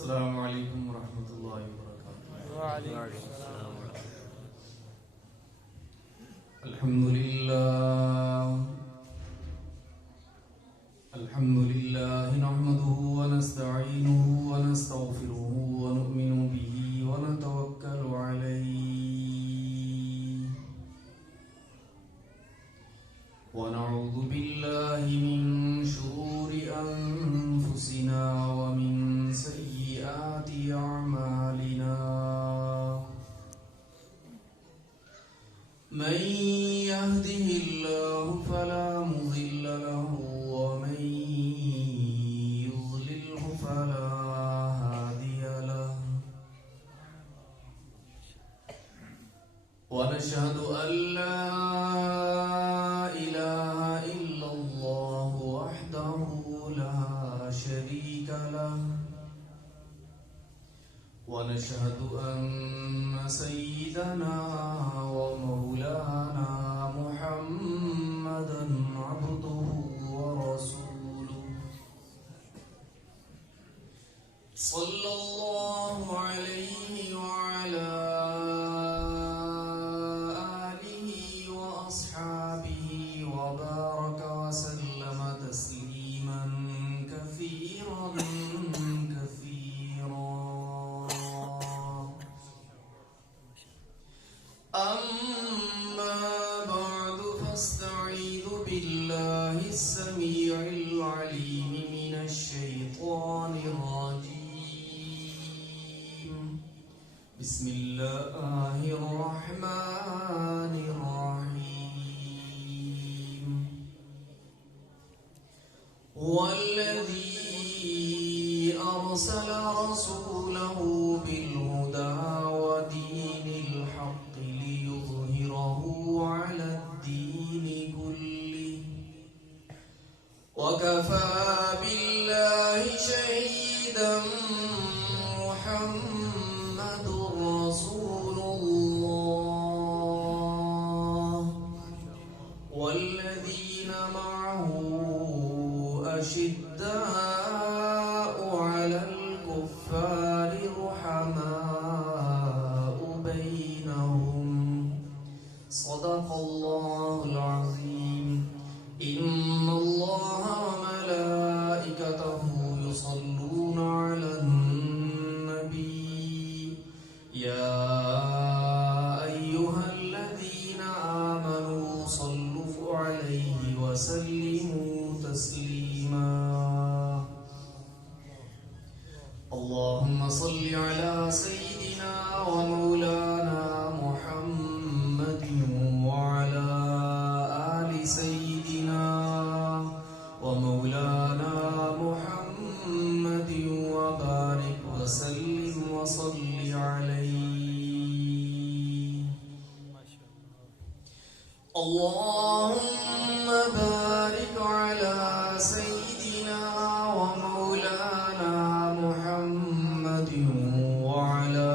السلام علیکم ورحمۃ اللہ وبرکاتہ۔ وعلیکم السلام ورحمۃ الحمد للہ نحمده ونستعینه ونستغفره ونؤمن به ونتوکل علیہ ونعوذ باللہ من شرور انفسنا ومن سیئات اعمالنا من يهده الله فلا مضل له ومن يضلله فلا هادي له ونشهد أن لا إله إلا الله وحده لا شريك له ونشهد أن سيدنا ومولانا محمدا عبده ورسوله صلى الله عليه وعلى آله وأصحابه وبارك وسلم تسليما كثيرا أما بعد فاستعيذ بالله السميع العليم من الشيطان الرجيم بسم الله الرحمن الرحيم هو الذي أرسل رسوله بالهدى ودين الحق ليظهره على الدين كله وكفى بالله شهيدا محمد رسول الله والذين معه أشداء على الكفار رحماء بينهم صدق الله العظيم إن الله وملائكته يصلون على النبي يا أيها الذين آمنوا صلوا عليه وسلموا تسليما اللهم صل على سيدنا ومولانا محمد وعلى آل سيدنا ومولانا محمد وبارك وسلم وصل عليه اللهم بارك على سيدنا ومولانا محمد وعلى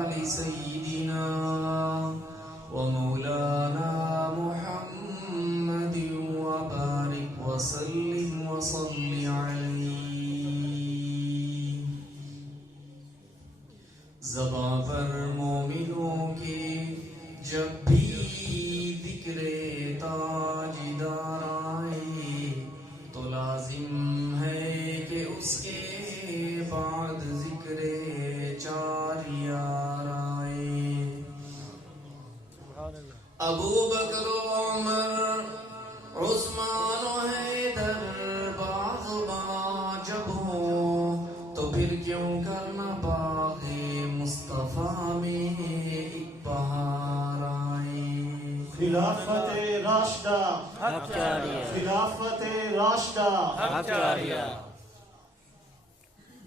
آل سيدنا ومولانا محمد وبارك وسلم وصل عليه زباں پر مومنوں کے جب بھی ذکر تاجدار آئے تو لازم ہے کہ اس کے بعد ذکر چار یار آئے ابو بکر و عمر عثمان و حیدر باغباں جب ہو تو پھر کیوں کرنا باغ مصطفیٰ میں ایک بہار آئے خلافت راشدہ حق جاریہ خلافت راشدہ حق جاریہ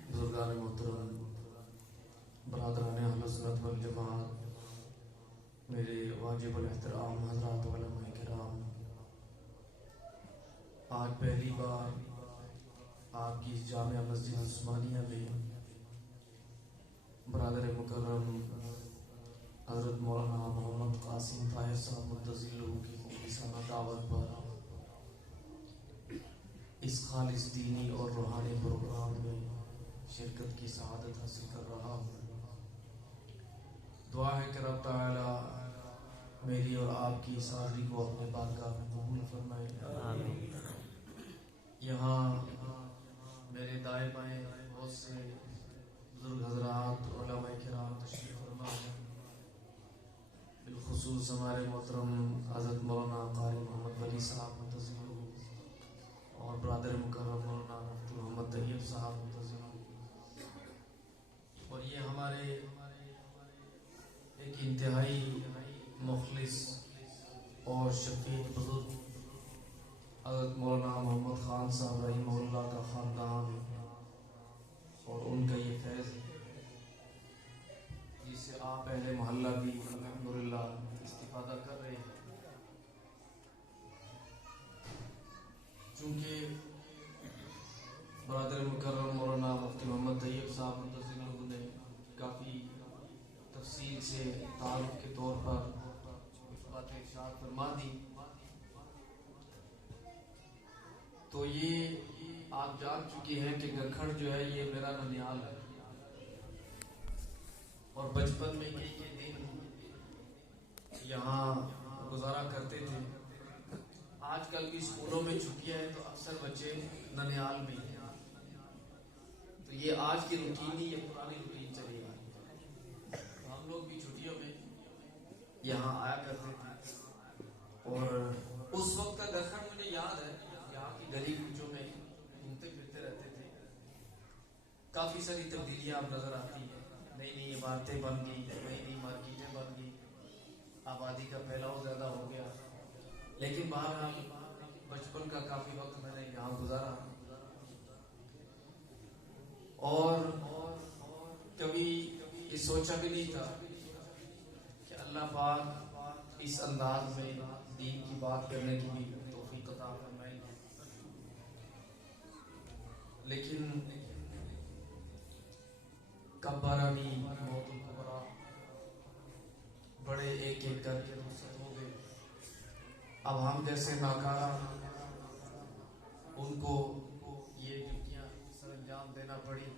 بزرگان محترم برادران اہل سنت والجماعت میرے واجب الاحترام حضرات علماء کرام آج پہلی بار آپ کی جامع مسجد عثمانیہ میں برادر مکرم حضرت مولانا محمد قاسم طاہر صاحب متضل کی مخلصانہ دعوت پر اس خالص دینی اور روحانی پروگرام میں شرکت کی سعادت حاصل کر رہا ہوں۔ دعا ہے کہ رب تعالی میری اور آپ کی اس حاضری کو اپنے بارگاہ میں قبول فرمائے۔ آمین۔ یہاں میرے دائیں بائیں بہت سے بزرگ حضرات علماء کرام تشریف فرما ہیں، بالخصوص ہمارے محترم حضرت مولانا قاری محمد ولی صاحب منتظر اور برادر مکرم مولانا مفتی محمد طیب صاحب منتظر، اور یہ ہمارے ایک انتہائی مخلص اور شفیق بزرگ حضرت مولانا محمد خان صاحب رحمہ اللہ کا خاندان اور ان کا یہ فیض ہے جس سے آپ اہل محلہ بھی الحمدللہ استفادہ کر رہے ہیں۔ چونکہ برادر مکرم مولانا مفتی محمد طیب صاحب منتظر لوگوں نے کافی تفصیل سے تعارف کے طور پر باتیں ارشاد فرما دی، تو یہ آپ جان چکی ہیں کہ گکھڑ جو ہے یہ میرا ننیال ہے، اور بچپن میں کئی دن یہاں گزارا کرتے تھے۔ آج کل بھی اسکولوں میں چھٹیاں ہیں تو اکثر بچے ننیال میں ہیں، تو یہ آج کی روٹین ہی یہ پرانی روٹین چلی آئی ہے۔ ہم لوگ بھی چھٹیوں میں یہاں آیا کرتے تھے، اور اس وقت کا گکھڑ مجھے یاد ہے، یہاں کی گلی کوچوں میں گھومتے پھرتے رہتے تھے۔ کافی ساری تبدیلیاں اب نظر آتی ہیں، نئی نئی عمارتیں بن گئی، نئی نئی مارکیٹیں بن گئی، آبادی کا پھیلاؤ زیادہ ہو گیا، لیکن بہرحال بچپن کا کافی وقت میں نے یہاں گزارا، اور کبھی یہ سوچا بھی نہیں تھا کہ اللہ پاک اس انداز میں دین کی بات کرنے کی بھی توفیق عطا فرمائے گی، لیکن کبرانی موت الکبریٰ، بڑے ایک ایک کر کے رخصت ہو گئے۔ اب ہم جیسے ناکارہ ان کو یہ ڈیوٹیاں سر انجام دینا پڑی،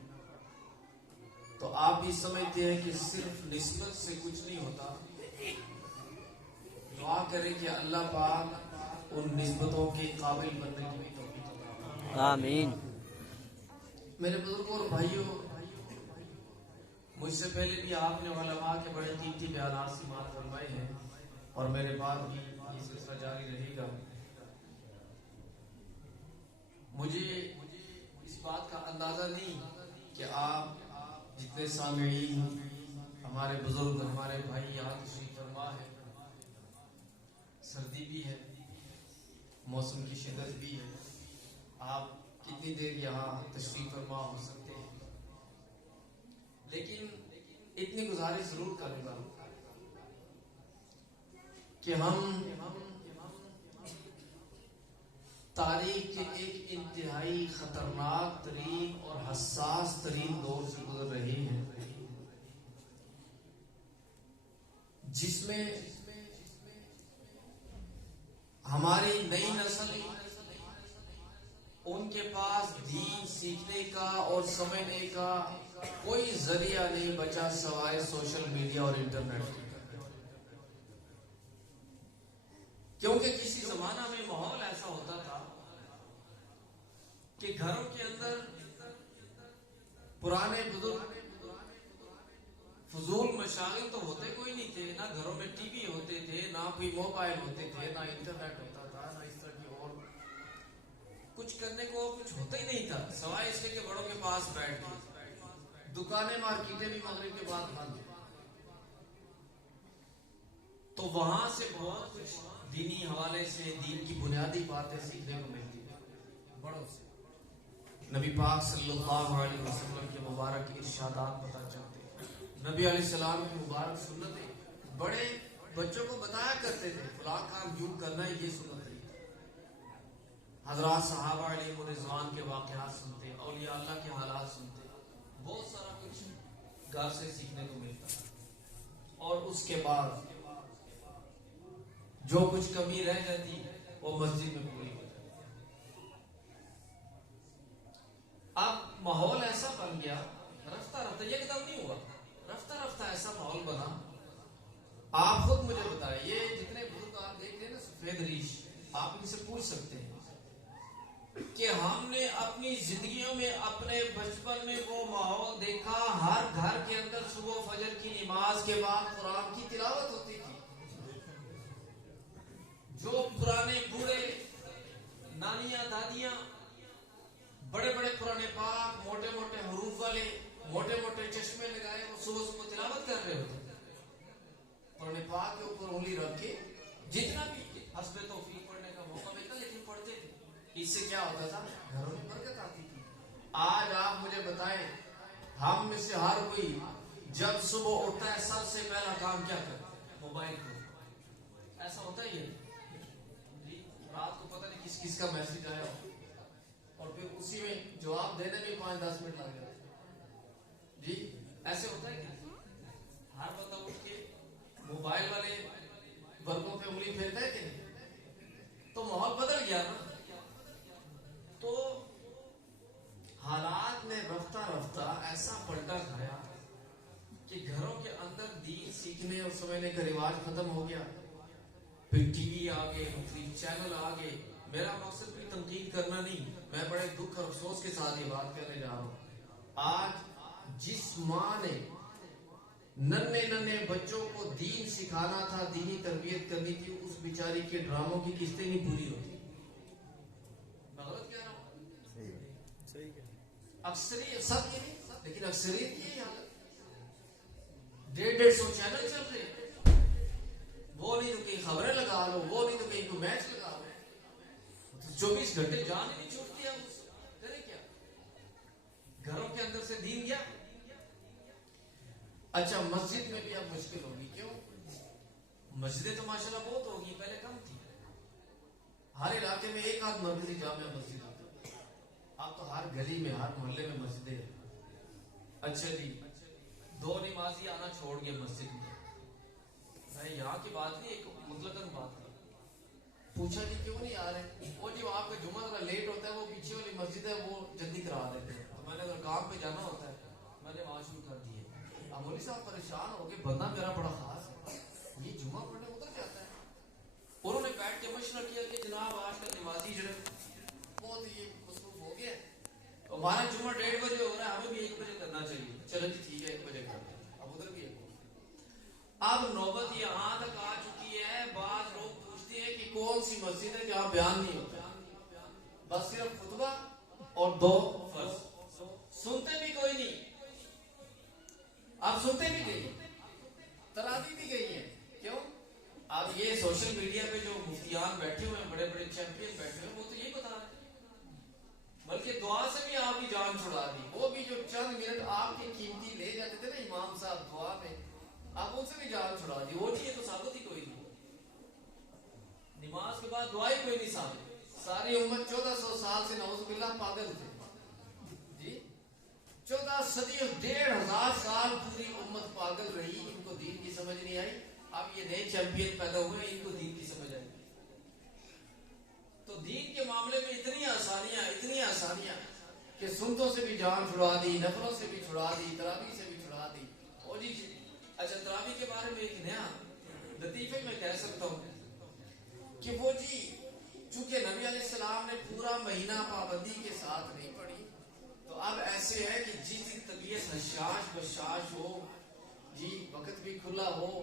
تو آپ بھی سمجھتے ہیں کہ صرف نسبت سے کچھ نہیں ہوتا۔ دعا کریں کہ اللہ پاک ان نسبتوں کے قابل بننے کی بھی توفیق عطا فرمائے۔ آمین۔ میرے بزرگوں اور بھائیوں، مجھ سے پہلے بھی آپ نے علماء کے بڑے قیمتی بیانات سماعت فرمائے ہیں، اور میرے بعد بھی یہ سلسلہ جاری رہے گا۔ مجھے اس بات کا اندازہ نہیں کہ آپ جتنے سامعین ہمارے بزرگ ہمارے بھائی یہاں تشریف فرما ہے، سردی بھی ہے، موسم کی شدت بھی ہے، آپ کتنی دیر یہاں تشریف فرما ہو سکتے ہیں، لیکن اتنی گزارش ضرور کروں گا کہ ہم تاریخ کے ایک انتہائی خطرناک ترین اور حساس ترین دور سے گزر رہے ہیں، جس میں ہماری نئی نسل ان کے پاس دین سیکھنے کا اور سمجھنے کا کوئی ذریعہ نہیں بچا سوائے سوشل میڈیا اور انٹرنیٹ کے، کیونکہ کسی زمانہ میں ماحول ایسا ہوتا تھا کہ گھروں کے اندر پرانے بزرگ فضول مشاغل تو ہوتے کوئی نہیں تھے، نہ گھروں میں ٹی وی ہوتے تھے، نہ کوئی موبائل ہوتے تھے، نہ انٹرنیٹ ہوتا تھا، نہ اس طرح کی اور کچھ کرنے کو کچھ ہوتا ہی نہیں تھا، سوائے اس کے بڑوں کے پاس بیٹھ کے۔ دکانیں مارکیٹیں بھی مغرب کے بعد بند، تو وہاں سے بہت کچھ دینی حوالے سے دین کی بنیادی باتیں سیکھنے کو ملتی ہیں بڑوں سے۔ نبی پاک صلی اللہ علیہ وسلم کے مبارک ارشادات پتہ چلتے ہیں، نبی علیہ السلام کی مبارک سنتیں بڑے بچوں کو بتایا کرتے تھے، فلاں کام یوں کرنا ہے، یہ سنت ہے۔ حضرات صحابہ علیہ رضوان کے واقعات سنتے، اولیاء اللہ کے حالات سنتے، بہت سارا کچھ گھر سے سیکھنے کو ملتا، اور اس کے بعد جو کچھ کمی رہ جاتی وہ مسجد میں پوری ہو جاتی۔ اب ماحول ایسا بن گیا ماحول بنا. آپ خود مجھے بتائیں, یہ جتنے بزرگ آپ دیکھ رہے ہیں نا سفید ریش, آپ ان سے پوچھ سکتے ہیں کہ ہم نے اپنی زندگیوں میں اپنے بچپن میں وہ ماحول دیکھا, ہر گھر کے اندر صبح فجر کی نماز کے بعد قرآن کی تلاوت ہوتی تھی. جو پرانے بوڑھے نانیاں دادیاں بڑے بڑے قرآن پاک موٹے موٹے حروف والے موٹے موٹے چشمے لگائے وہ صبح صبح تلاوت کر رہے ہوتے. قرآن پاک کے اوپر انگلی رکھ کے جتنا بھی حسب توفیق پڑھنے کا موقع ملتا لیکن پڑھتے تھے. اس سے کیا ہوتا تھا, گھروں میں برکت آتی تھی. آج آپ مجھے بتائیں, ہم میں سے ہر کوئی جب صبح اٹھتا ہے سب سے پہلا کام کیا کرتا ہے؟ موبائل کو. ایسا ہوتا ہی ہے جی, رات کو پتہ نہیں کس کس کا میسج آیا ہو اور پھر اسی میں جواب دینے میں 5-10 منٹ لگ جاتے جی. ایسے ہوتا ہے کہ ہر بندہ اٹھ کے موبائل والے برگوں پہ انگلی پھیرتا ہے کہ نہیں؟ تو ماحول بدل گیا نا. تو حالات نے رفتہ رفتہ ایسا پلٹا کھایا کہ گھروں کے اندر دین سیکھنے اور سمجھنے کا رواج ختم ہو گیا. پھر ٹی وی آ گئے, مختلف چینل آ گئے. میرا مقصد بھی تنقید کرنا نہیں, میں بڑے دکھ اور افسوس کے ساتھ یہ بات کرنے جا رہا ہوں. آج جس ماں نے ننھے ننھے بچوں کو دین سکھانا تھا, دینی تربیت کرنی تھی, اس بیچاری کے ڈراموں کی قسطیں نہیں پوری ہوتی. میں غلط کہہ رہا ہوں؟ اکثریت سب یہ نہیں لیکن اکثریت کی حالت. 150 چینل چل رہے ہیں, وہ نہیں تو کہیں خبریں لگا لو, وہ نہیں تو کہیں کوئی میچ لگا لو. 24 گھنٹے جان نہیں چھوٹتی ہے, کرے کیا؟ گھروں کے اندر سے دین گیا. اچھا مسجد میں بھی اب مشکل ہوگی. کیوں؟ مسجدیں تو ماشاءاللہ بہت ہوگی, پہلے کم تھی. ہر علاقے میں ایک آدھ مرکزی جامع مسجد ہوتی ہے. اب تو ہر گلی میں ہر محلے میں مسجدیں ہیں. اچھا جی, 2 نمازی آنا چھوڑ گئے مسجد میں. میں یہاں کی بات نہیں, ایک مطلقاً بات کر. پوچھا جی کیوں نہیں آ رہے؟ وہ جی آپ کا جمعہ ذرا لیٹ ہوتا ہے, وہ پیچھے والی مسجد ہے وہ جلدی کرا دیتے ہیں. تو میں نے اگر کام پہ جانا ہوتا ہے میں نے وہاں شروع کر دیے. اب مولوی صاحب پریشان ہو گئے, بندہ میرا بڑا خاص ہے, یہ جمعہ پڑھنے ادھر جاتا ہے. انہوں نے بیٹھ کے مشورہ کیا کہ جناب آج کل نمازی جو ہے بہت یہ مصروف ہو گیا, ہمارا جمعہ 1:30 بجے ہو رہا ہے, ہمیں بھی 1 بجے کرنا چاہیے. چلو جی ٹھیک ہے 1 بجے کرتے ہیں. اب ادھر بھی 1 اب نوبت یہاں تک آ چکی ہے, بعض لوگ پوچھتے ہیں کہ کون سی مسجد ہے جہاں بیان نہیں ہوتا, بس صرف خطبہ اور 2 فرض. سنتے بھی کوئی نہیں. اب سنتے بھی گئی, تراویح بھی گئی ہے. کیوں؟ اب یہ سوشل میڈیا پہ جو مفتیان بیٹھے ہوئے ہیں, بڑے بڑے چیمپئن بیٹھے ہوئے ہیں, وہ تو یہی بتا رہے ہیں, بلکہ دعا سے بھی آپ کی جان چھڑا دی. وہ بھی جو چند منٹ آپ کی قیمتی لے جاتے تھے نا امام صاحب دعا میں, آپ ان سے بھی جان چھڑا دی. وہ نہیں, یہ تو ثابت ہی کوئی نہیں. نماز کے بعد دعا ہی کوئی نہیں ثابت. ساری امت 1400 سال سے نعوذ باللہ پاگل تھے جی. 14 صدی 1500 سال پوری امت پاگل رہی, ان کو دین کی سمجھ نہیں آئی. اب یہ نئے چیمپئن پیدا ہوئے, ان کو دین کی سمجھ آئی. تو دین کے معاملے میں اتنی آسانیاں کہ سنتوں سے بھی جان چھڑا دی, نفلوں سے بھی چھڑا دی, تراویح سے بھی چھڑا دی. اور جی اچھا, تراویح کے بارے میں ایک نیا لطیفے میں کہہ سکتا ہوں کہ وہ جی چونکہ نبی علیہ السلام نے پورا مہینہ پابندی کے ساتھ نہیں پڑھی, تو اب ایسے ہے کہ جس دن طبیعت حشاش بشاش ہو جی, وقت بھی کھلا ہو,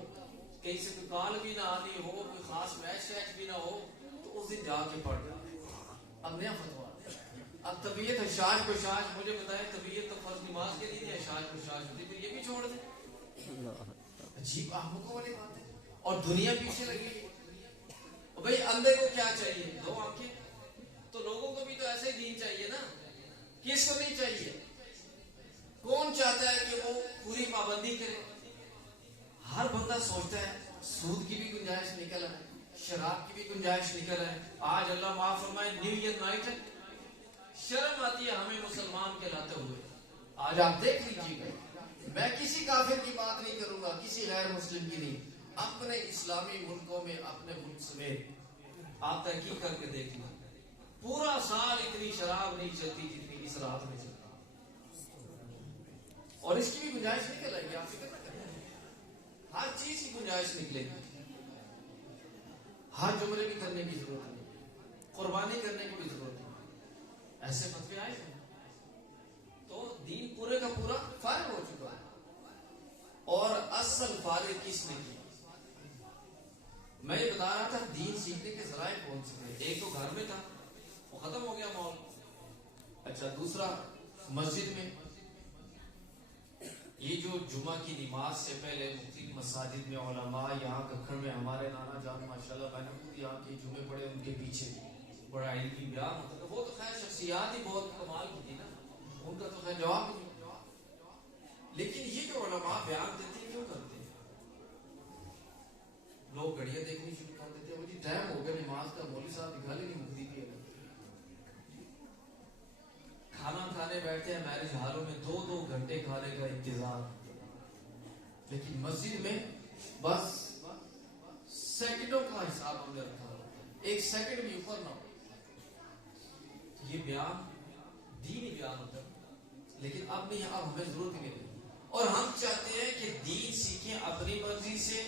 کہیں سے کوئی کال بھی نہ آنی ہو, کوئی خاص میچ بھی نہ ہو, تو اس دن جا کے پڑھ جائے. اب نیا فتویٰ, اب طبیعت حشاش بشاش, مجھے بتائیں طبیعت تو فرض نماز کے لیے حشاش بشاش ہوتی, پھر یہ بھی چھوڑ دیں. عجیب احمقوں والی بات ہے. اور دنیا پیچھے لگی ہے. بھائی اندھے کو کیا چاہیے؟ 2 آنکھیں. تو لوگوں کو بھی تو ایسے ہی دین چاہیے نا. کس کو نہیں چاہیے؟ کون چاہتا ہے کہ وہ پوری پابندی کرے؟ ہر بندہ سوچتا ہے سود کی بھی گنجائش نکل ہے, شراب کی بھی گنجائش نکل ہے. آج اللہ معاف فرمائے نیو ایئر نائٹ ہے, شرم آتی ہے ہمیں مسلمان کہلاتے ہوئے. آج آپ دیکھ لیجیے گا, میں کسی کافر کی بات نہیں کروں گا, کسی غیر مسلم کی نہیں, اپنے اسلامی ملکوں میں اپنے ملک سمیت آپ تحقیق کر کے دیکھ لیں, پورا سال اتنی شراب نہیں چلتی جتنی اس رات میں چلتی, اور اس کی بھی گنجائش نکل آئے گی. آپ فکر نہ کریں. ہر چیز کی گنجائش نکلے گی، ہر جملے بھی کرنے کی ضرورت نہیں، قربانی کرنے کی بھی ضرورت نہیں، ایسے فتوے آئے ہیں۔ تو دین پورے کا پورا فارغ ہو چکا ہے، اور اصل فارغ کس نے کی؟ میں یہ بتا رہا تھا دین سیکھنے کے ذرائع کون سے تھے؟ ایک تو گھر میں تھا، وہ ختم ہو گیا ماحول۔ اچھا، دوسرا مسجد میں، یہ جو جمعہ کی نماز سے پہلے مختلف مساجد میں علماء، یہاں ککھڑ میں ہمارے نانا جان ماشاءاللہ میں نے خود یہاں کے جمعے پڑے، ان کے پیچھے بڑا علمی بیان ہوتا تھا۔ وہ تو خیر شخصیات ہی بہت کمال کی تھی نا، ان کا تو خیر جواب نہیں۔ لیکن یہ جو علماء بیان دیتے ہیں کیوں کرتے ہیں؟ لوگ گھڑیاں دیکھنی شروع کر دیتے ہیں، وہ جی ٹائم ہو گیا نماز کا، مولوی صاحب نکالے نہیں مکتی بھی ہے۔ کھانا کھانے بیٹھتے ہیں میرج ہالوں میں، 2 گھنٹے کھانے کا انتظار، لیکن مسجد میں بس سیکنڈوں کا حساب ہم نے رکھا، ایک سیکنڈ بھی اوپر نہ ہو۔ یہ بیان دینی بیان ہوتا ہے، لیکن اب نہیں، اب ہمیں ضرورت ہی نہیں، اور ہم چاہتے ہیں کہ دین سیکھیں اپنی مرضی سے۔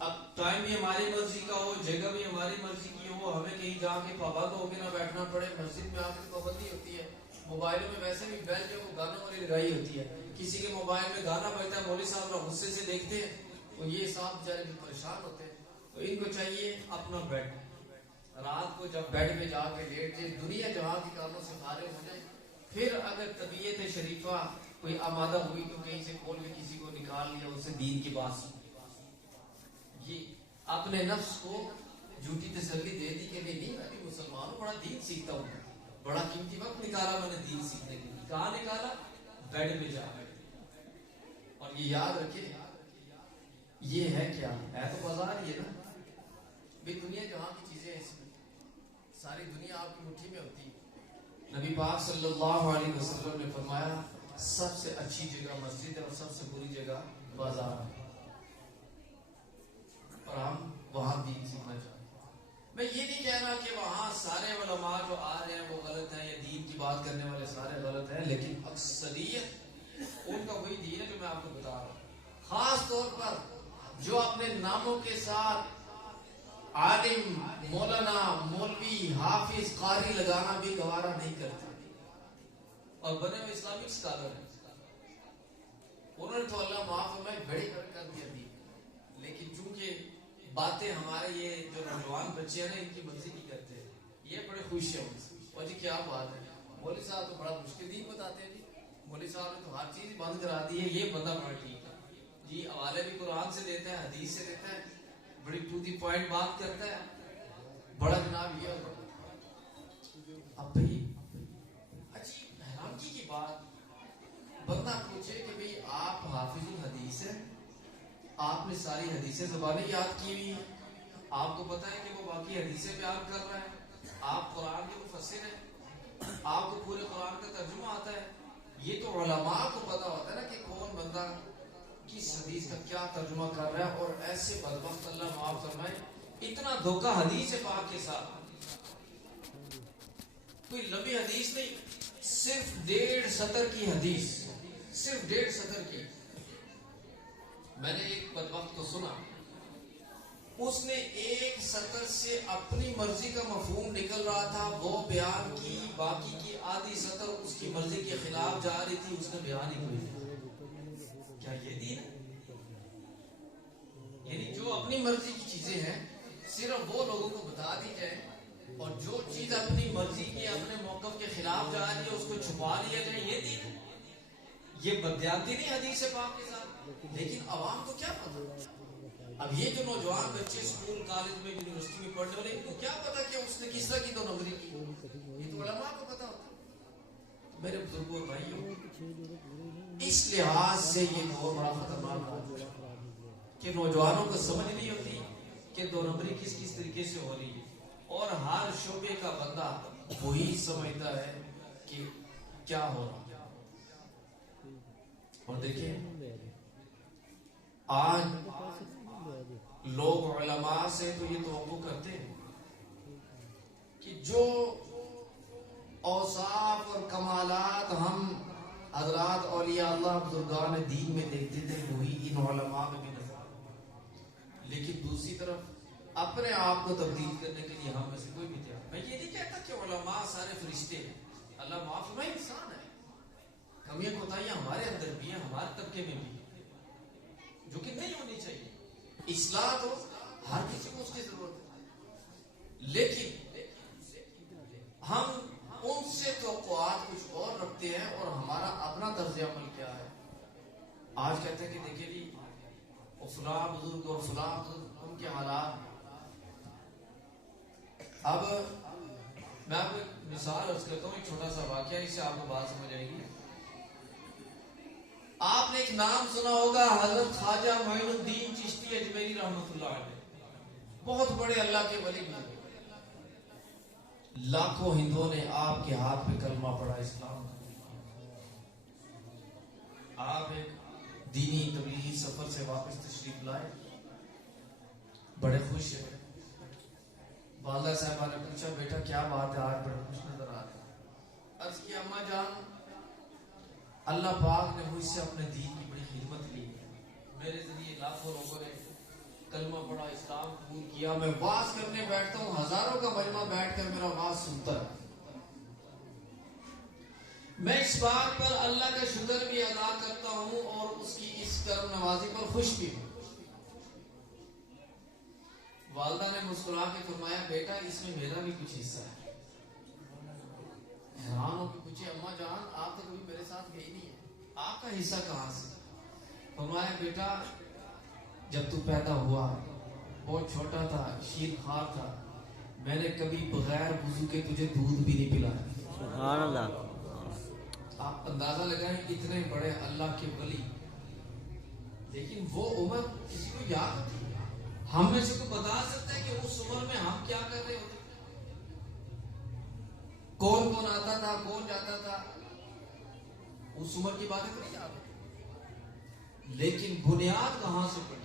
اب ٹائم بھی ہماری مرضی کا ہو، جگہ بھی ہماری مرضی کی ہو، ہمیں کہیں جا کے پابند ہو کے نہ بیٹھنا پڑے۔ مسجد میں آپ کی پابندی ہوتی ہے، موبائلوں میں ویسے بھی بیل جو گانوں والی لگائی ہوتی ہے، کسی کے موبائل میں گانا بجتا ہے، مولوی صاحب لوگ غصے سے دیکھتے ہیں، تو یہ صاحب بیچارے بھی پریشان ہوتے ہیں۔ تو ان کو چاہیے اپنا بیڈ، رات کو جب بیڈ میں جا کے لیٹ جائے، دنیا جہاں کے کاموں سے فارغ ہو جائے، پھر اگر طبیعت شریفہ کوئی آمادہ ہوئی تو کہیں سے کھول کے کسی کو نکال لیا، اسے دین کی بات سن، یہ اپنے نفس کو جھوٹی تسلی دے دی کہ نہیں میں بھی مسلمان ہوں، بڑا دین سیکھتا ہوں، بڑا قیمتی وقت نکالا میں نے دین سیکھنے کے لیے۔ کہاں نکالا؟ بیڈ میں جا کے۔ اور یہ یاد رکھے، یہ ہے کیا ہے؟ تو بازار یہ نا بھی، دنیا جہاں کی چیزیں ہیں، اس میں ساری دنیا آپ کی مٹھی میں ہوتی ہے۔ نبی پاک صلی اللہ علیہ وسلم نے فرمایا سب سے اچھی جگہ مسجد ہے اور سب سے بری جگہ بازار ہے، اور ہم وہاں دین سیکھنا چاہتے ہیں۔ میں یہ نہیں کہہ رہا کہ وہاں سارے علماء جو آ رہے ہیں وہ غلط ہیں، یا دین کی بات کرنے والے سارے غلط ہیں، لیکن اکثریت ان کا وہی دین ہے جو میں آپ کو بتا رہا ہوں۔ خاص طور پر جو اپنے ناموں کے ساتھ عالم، مولانا، مولوی، حافظ، قاری لگانا بھی گوارا نہیں کرتے، اور بنے ہوئے اسلامک اسکالر ہیں، انہوں نے تو اللہ معاف میں بڑی کر دیا دی، لیکن چونکہ باتیں ہمارے یہ جو نوجوان بچے ہیں نا ان کی مرضی کی کرتے ہیں، یہ بڑے خوش ہیں ان سے۔ اور جی کیا بات ہے، مولوی صاحب تو بڑا مشکل دین بتاتے ہیں، جی مولوی صاحب نے تو ہر چیز بند کرا دی ہے، یہ بندہ بڑا ٹھیک ہے جی، حوالے بھی قرآن سے دیتا ہے، حدیث سے دیتا ہے، بڑی ٹو دی پوائنٹ بات کرتا ہے، بڑا جناب یہ ہوگا۔ اب بھئی عجیب حیرانگی کی بات، بندہ پوچھے کہ بھئی آپ حافظ الحدیث ہیں، آپ نے ساری حدیثیں زبانیں یاد کی ہوئی ہیں، آپ کو پتا ہے کہ وہ باقی حدیثیں بیان کر رہا ہے، آپ قرآن کے مفسر ہیں، آپ کو پورے قرآن کا ترجمہ آتا ہے، یہ تو علماء کو پتا ہوتا ہے نا کہ کون بندہ کس حدیث کا کیا ترجمہ کر رہا ہے۔ اور ایسے بدبخت اللہ معاف فرمائے، اتنا دھوکہ حدیث پاک کے ساتھ، کوئی لمبی حدیث نہیں، صرف 1.5 سطر کی حدیث، صرف 1.5 سطر کی۔ میں نے ایک بدبخت کو سنا، اس نے 1 سطر سے اپنی مرضی کا مفہوم نکل رہا تھا، وہ بیان کی، باقی کی آدھی سطر اس کی مرضی کے خلاف جا رہی تھی، اس نے بیان ہی کوئی۔ کیا یہ دین ہے؟ یعنی جو اپنی مرضی کی چیزیں ہیں صرف وہ لوگوں کو بتا دی جائے، اور جو چیز اپنی مرضی کی اپنے موقف کے خلاف جا رہی ہے اس کو چھپا لیا جائے، یہ دین ہے؟ یہ بدیانتی نہیں حدیث پاک کے ساتھ؟ لیکن عوام کو کیا پتا؟ اب یہ جو نوجوان بچے اسکول، کالج میں، یونیورسٹی میں پڑھنے والے، ان کو کیا پتا کہ اس نے کس طرح کی 2 نمبری کی؟ یہ تو علماء کو پتا ہوتا ہے۔ میرے بزرگوں اور بھائیوں، اس لحاظ سے یہ بہت بڑا خطرناک بات ہے کہ نوجوانوں کو سمجھ نہیں ہوتی کہ 2 نمبری کس کس طریقے سے ہو رہی ہے، اور ہر شعبے کا بندہ وہی سمجھتا ہے کہ کیا ہو رہا ہے۔ اور دیکھیں آج لوگ علماء سے تو یہ توقع کرتے ہیں کہ جو اوصاف اور کمالات ہم حضرات اولیاء اللہ بزرگان دین میں دیکھتے تھے وہی ان علماء میں بھی نظر لیکن دوسری طرف اپنے آپ کو تبدیل کرنے کے لیے ہم میں سے کوئی بھی تیار. میں یہ نہیں کہتا کہ علماء سارے فرشتے ہیں, اللہ معاف فرمائے, انسان ہے, کمیاں کوتاہیاں ہمارے اندر بھی ہیں, ہمارے طبقے میں بھی, جو کہ نہیں ہونی چاہیے. اصلاح تو ہر کسی کو اس کی ضرورت ہے, لیکن ہم ان سے توقعات کچھ اور رکھتے ہیں اور ہمارا اپنا طرز عمل کیا ہے. آج کہتے ہیں کہ دیکھیں جی فلاں بزرگ اور فلاں بزرگ ان کے حالات. اب میں آپ کو ایک مثال عرض کرتا ہوں, ایک چھوٹا سا واقعہ, اس سے آپ کو بات سمجھ آئے گی. آپ نے ایک نام سنا ہوگا, حضرت خواجہ معین الدین چشتی اجمیری رحمۃ اللہ علیہ, بہت بڑے اللہ کے ولی بھی. لاکھوں ہندوؤں نے آپ کے ہاتھ پہ کلمہ پڑھا, اسلام. آپ ایک دینی تبلیغی سفر سے واپس تشریف لائے, بڑے خوش ہیں. والدہ صاحبہ نے پوچھا بیٹا کیا بات ہے, آج بڑے خوش نظر آ رہے ہیں. عرض کی اماں جان, اللہ پاک نے مجھ سے اپنے دین کی بڑی خدمت لی, میرے ذریعے لاکھوں لوگوں نے کلمہ پڑھا, اسلام قبول کیا. میں واز کرنے بیٹھتا ہوں, ہزاروں کا مجمع بیٹھ کر میرا واز سنتا ہے. میں اس بات پر اللہ کا شکر بھی ادا کرتا ہوں اور اس کی اس کرم نوازی پر خوش بھی ہوں. والدہ نے مسکرا کے فرمایا بیٹا اس میں میرا بھی کچھ حصہ ہے. حیران ہو کے پوچھے اماں جان آپ تو کبھی میرے ساتھ گئی نہیں ہے, آپ کا حصہ کہاں سے؟ فرمایا بیٹا جب تو پیدا ہوا بہت چھوٹا تھا, شیر خوار تھا, میں نے کبھی بغیر وضو کے تجھے دودھ بھی نہیں پلایا. سبحان اللہ. آپ اندازہ لگائیں اتنے بڑے اللہ کے ولی, لیکن وہ عمر کسی کو یاد ہوتی ہے؟ ہم میں سے کو بتا سکتا ہے کہ اس عمر میں ہم کیا کر رہے ہوتے, کون کون آتا تھا, کون جاتا تھا, اس عمر کی باتیں تو نہیں یاد ہوتی. لیکن بنیاد کہاں سے پڑی؟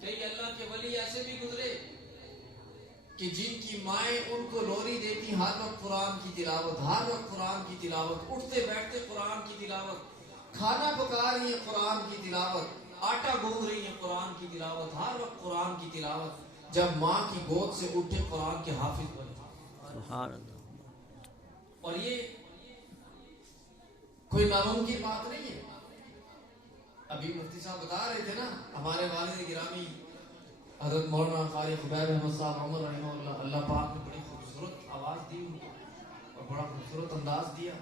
کئی اللہ کے ولی ایسے بھی گزرے کہ جن کی مائیں ان کو لوری دیتی, ہر وقت قرآن کی تلاوت, ہر وقت قرآن کی تلاوت, اٹھتے بیٹھتے قرآن کی تلاوت, کھانا پکا رہی ہے قرآن کی تلاوت, آٹا گوندھ رہی ہے قرآن کی تلاوت, ہر وقت قرآن کی تلاوت. جب ماں کی گود سے اٹھے قرآن کے حافظ بنے. سبحان اللہ. اور یہ کوئی ناممکن بات نہیں ہے. ابھی مفتی صاحب بتا رہے تھے نا, ہمارے والد گرامی حضرت مولانا قاری خبیر احمد صاحب عمر رحمہ اللہ, اللہ پاک نے بڑی خوبصورت آواز دی ان کو اور بڑا خوبصورت انداز دیا.